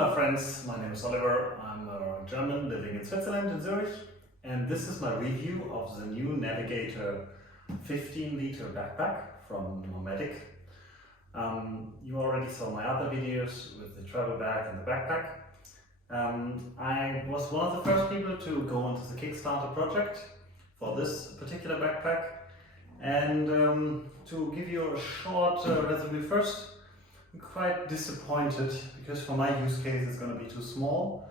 my friends, my name is Oliver. I'm a German living in Switzerland, in Zurich, and this is my review of the new Navigator 15-liter backpack from Nomatic. You already saw my other videos with the travel bag and the backpack. I was one of the first people to go into the Kickstarter project for this particular backpack, and to give you a short resume first, I'm quite disappointed because for my use case it's going to be too small.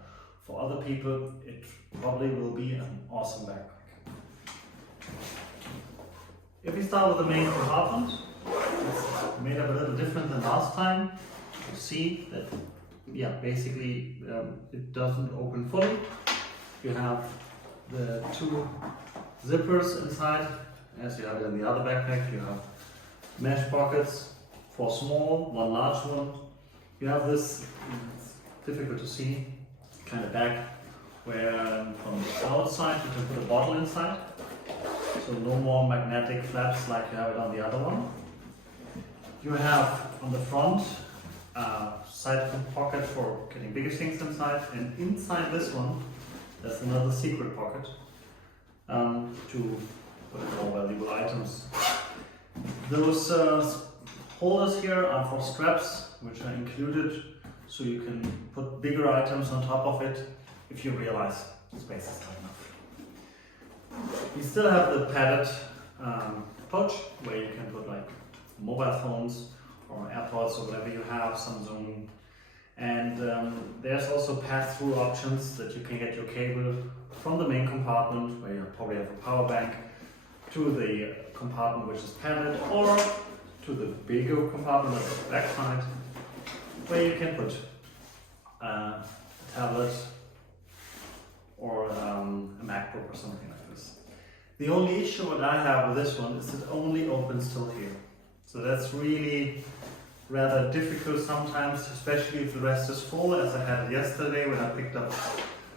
For other people it probably will be an awesome backpack. If we start with the main compartment, it's made up a little different than last time. You see that, basically it doesn't open fully. You have the two zippers inside, as you have it in the other backpack. You have mesh pockets, 4 small, 1 large one. You have this, it's difficult to see, kind of bag where from the outside you can put a bottle inside. So no more magnetic flaps like you have it on the other one. You have on the front a side pocket for getting bigger things inside, and inside this one there's another secret pocket to put more valuable items. Those holders here are for straps, which are included, so you can put bigger items on top of it if you realize the space is not enough. You still have the padded pouch where you can put like mobile phones or AirPods or whatever you have, Samsung. And there's also pass-through options that you can get your cable from the main compartment, where you probably have a power bank, to the compartment which is padded, or to the bigger compartment at the back side, where you can put a tablet or a MacBook or something like this. The only issue that I have with this one is it only opens till here. So that's really rather difficult sometimes, especially if the rest is full, as I had yesterday when I picked up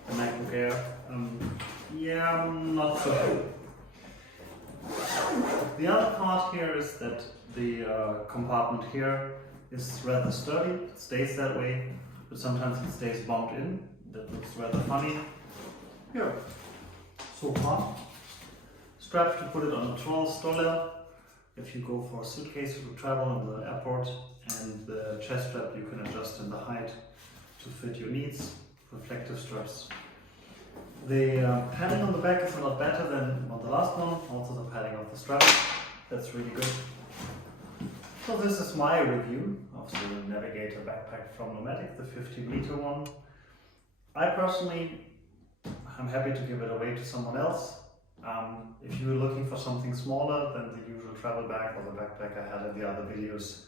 the MacBook Air. I'm not so sure. The other part here is that the compartment here is rather sturdy. It stays that way, but sometimes it stays bumped in. That looks rather funny. Here, so far. Straps to put it on a stroller if you go for a suitcase to travel in the airport, and the chest strap you can adjust in the height to fit your needs. Reflective straps. The padding on the back is a lot better than on the last one, also the padding of the strap, that's really good. So this is my review of the Navigator backpack from Nomatic, the 15-liter one. I personally am happy to give it away to someone else. If you're looking for something smaller than the usual travel bag or the backpack I had in the other videos,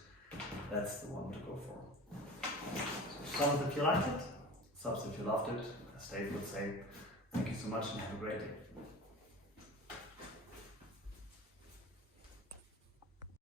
that's the one to go for. So thumbs if you liked it, subs if you loved it, as Dave would say. Thank you so much and have a great day.